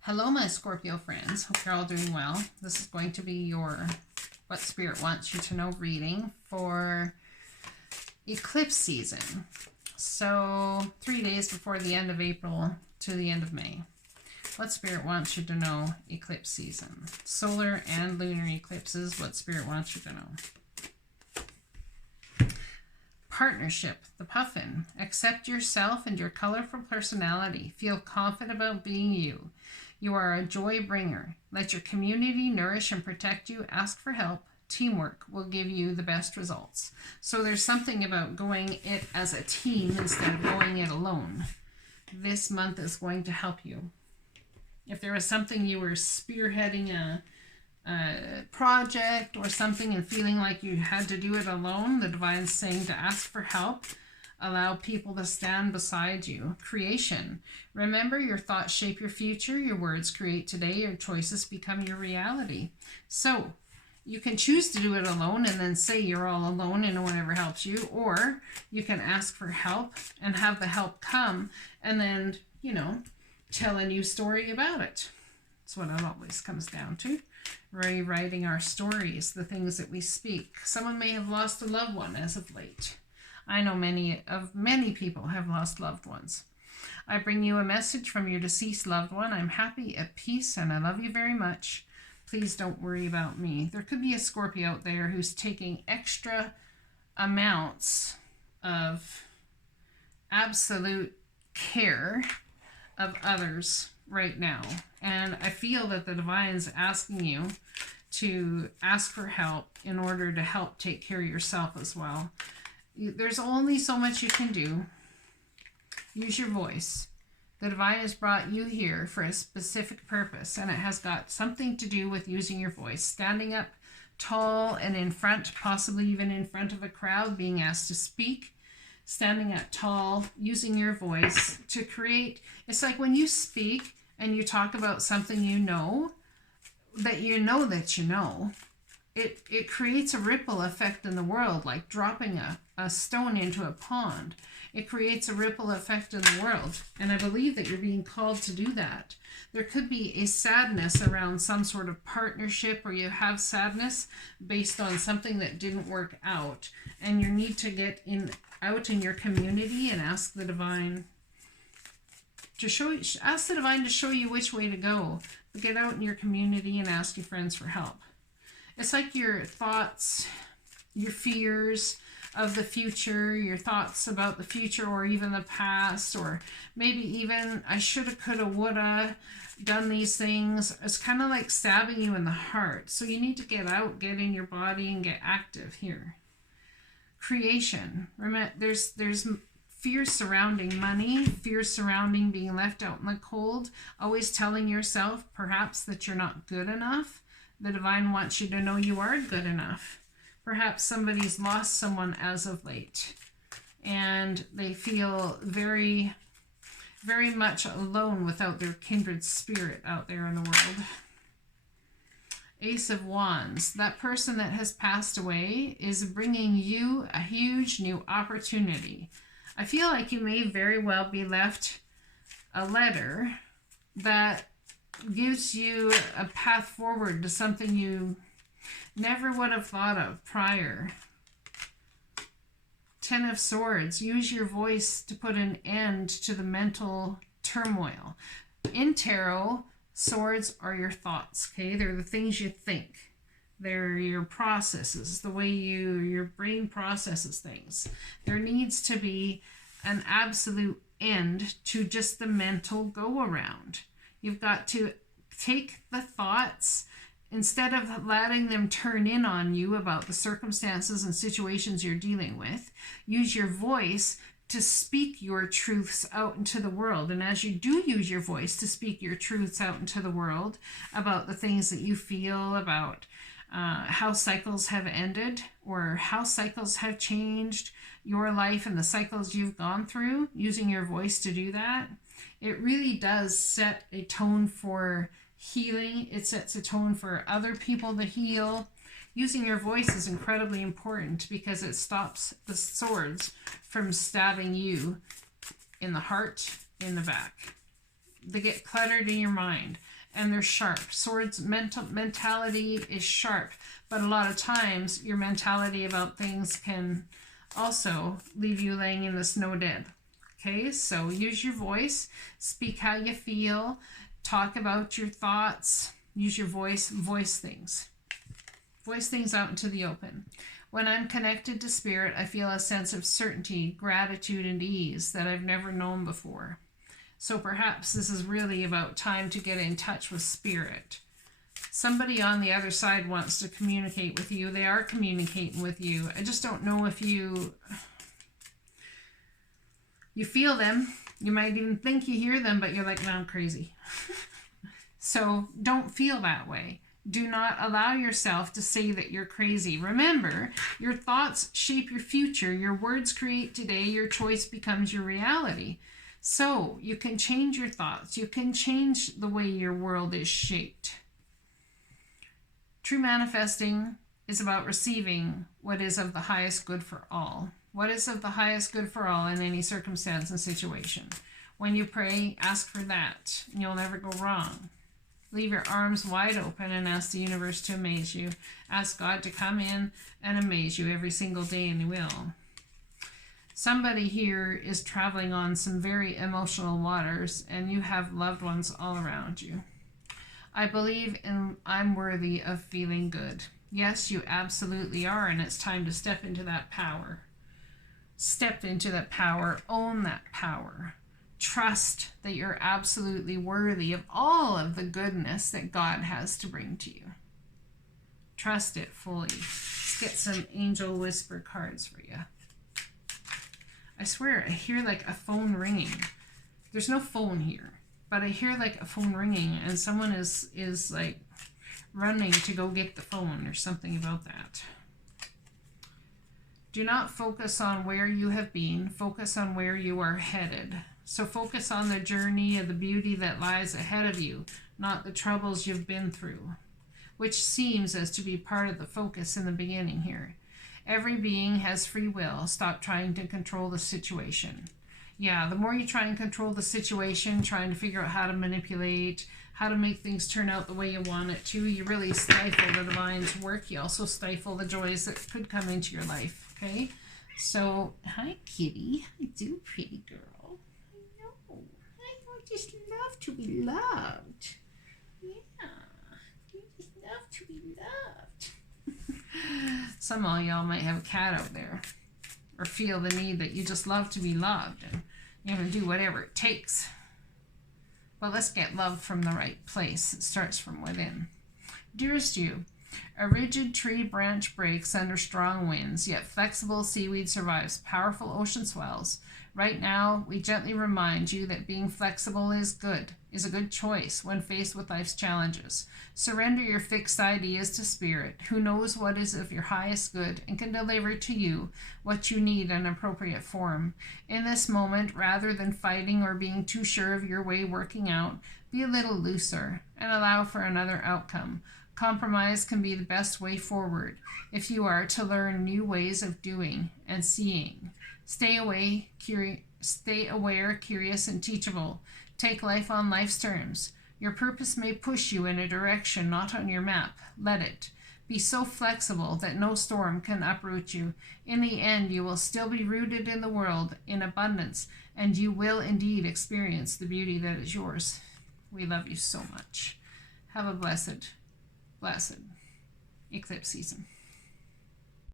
Hello, my Scorpio friends. Hope you're all doing well. This is going to be your What Spirit Wants You to Know reading for eclipse season. So 3 days before the end of April to the end of May. What Spirit wants you to know eclipse season. Solar and lunar eclipses, what Spirit wants you to know. Partnership, the puffin. Accept yourself and your colorful personality. Feel confident about being you. You are a joy bringer. Let your community nourish and protect you. Ask for help. Teamwork will give you the best results. So there's something about going it as a team instead of going it alone. This month is going to help you. If there was something you were spearheading a project or something and feeling like you had to do it alone, the divine's saying to ask for help. Allow people to stand beside you. Creation. Remember, your thoughts shape your future. Your words create today. Your choices become your reality. So you can choose to do it alone and then say you're all alone and no one ever helps you. Or you can ask for help and have the help come and then, tell a new story about it. That's what it always comes down to. Rewriting our stories, the things that we speak. Someone may have lost a loved one as of late. I know many people have lost loved ones. I bring you a message from your deceased loved one. I'm happy, at peace, and I love you very much. Please don't worry about me. There could be a Scorpio out there who's taking extra amounts of absolute care of others right now. And I feel that the divine's asking you to ask for help in order to help take care of yourself as well. There's only so much you can do. Use your voice. The divine has brought you here for a specific purpose, and it has got something to do with using your voice. Standing up tall and in front, possibly even in front of a crowd, being asked to speak. Standing up tall, using your voice to create. It's like when you speak and you talk about something that you know. It creates a ripple effect in the world, like dropping a stone into a pond. It creates a ripple effect in the world. And I believe that you're being called to do that. There could be a sadness around some sort of partnership, or you have sadness based on something that didn't work out. And you need to get out in your community and ask the divine to show you which way to go. But get out in your community and ask your friends for help. It's like your thoughts, your fears of the future, your thoughts about the future or even the past, or maybe even I shoulda, coulda, woulda done these things. It's kind of like stabbing you in the heart. So you need to get out, get in your body, and get active here. Creation. Remember, there's fear surrounding money, fear surrounding being left out in the cold, always telling yourself perhaps that you're not good enough. The divine wants you to know you are good enough. Perhaps somebody's lost someone as of late, and they feel very, very much alone without their kindred spirit out there in the world. Ace of Wands. That person that has passed away is bringing you a huge new opportunity. I feel like you may very well be left a letter that gives you a path forward to something you never would have thought of prior. Ten of Swords. Use your voice to put an end to the mental turmoil. In tarot, swords are your thoughts, okay? They're the things you think. They're your processes, the way your brain processes things. There needs to be an absolute end to just the mental go-around. You've got to take the thoughts, instead of letting them turn in on you about the circumstances and situations you're dealing with, use your voice to speak your truths out into the world. And as you do use your voice to speak your truths out into the world about the things that you feel, about how cycles have ended or how cycles have changed your life and the cycles you've gone through, using your voice to do that, it really does set a tone for healing. It sets a tone for other people to heal. Using your voice is incredibly important because it stops the swords from stabbing you in the heart, in the back. They get cluttered in your mind. And they're sharp. Swords' mentality is sharp, but a lot of times your mentality about things can also leave you laying in the snow dead. Okay, so use your voice, speak how you feel, talk about your thoughts, use your voice, voice things. Voice things out into the open. When I'm connected to spirit, I feel a sense of certainty, gratitude, and ease that I've never known before. So perhaps this is really about time to get in touch with spirit. Somebody on the other side wants to communicate with you. They are communicating with you. I just don't know if you feel them. You might even think you hear them, but you're like, no, I'm crazy. So don't feel that way. Do not allow yourself to say that you're crazy. Remember, your thoughts shape your future. Your words create today. Your choice becomes your reality. So you can change your thoughts. You can change the way your world is shaped. True manifesting is about receiving what is of the highest good for all. What is of the highest good for all in any circumstance and situation. When you pray, ask for that. You'll never go wrong. Leave your arms wide open and ask the universe to amaze you. Ask God to come in and amaze you every single day, and He will. Somebody here is traveling on some very emotional waters, and you have loved ones all around you. I believe I'm worthy of feeling good. Yes, you absolutely are, and it's time to step into that power. Step into that power. Own that power. Trust that you're absolutely worthy of all of the goodness that God has to bring to you. Trust it fully. Let's get some angel whisper cards for you. I swear, I hear like a phone ringing. There's no phone here, but I hear like a phone ringing, and someone is like running to go get the phone or something about that. Do not focus on where you have been. Focus on where you are headed. So focus on the journey of the beauty that lies ahead of you, not the troubles you've been through, which seems as to be part of the focus in the beginning here. Every being has free will. Stop trying to control the situation. Yeah, the more you try and control the situation, trying to figure out how to manipulate, how to make things turn out the way you want it to, you really stifle the divine's work. You also stifle the joys that could come into your life, okay? So, hi, kitty. How you do, pretty girl? I know. I just love to be loved. Yeah, you just love to be loved. Some of y'all might have a cat out there, or feel the need that you just love to be loved and you're going to do whatever it takes. But let's get love from the right place. It starts from within. Dearest you, a rigid tree branch breaks under strong winds, yet flexible seaweed survives powerful ocean swells. Right now, we gently remind you that being flexible is a good choice when faced with life's challenges. Surrender your fixed ideas to Spirit, who knows what is of your highest good and can deliver to you what you need in appropriate form. In this moment, rather than fighting or being too sure of your way working out, be a little looser and allow for another outcome. Compromise can be the best way forward if you are to learn new ways of doing and seeing. Stay aware, curious, and teachable. Take life on life's terms. Your purpose may push you in a direction not on your map. Let it. Be so flexible that no storm can uproot you. In the end, you will still be rooted in the world in abundance, and you will indeed experience the beauty that is yours. We love you so much. Have a blessed eclipse season.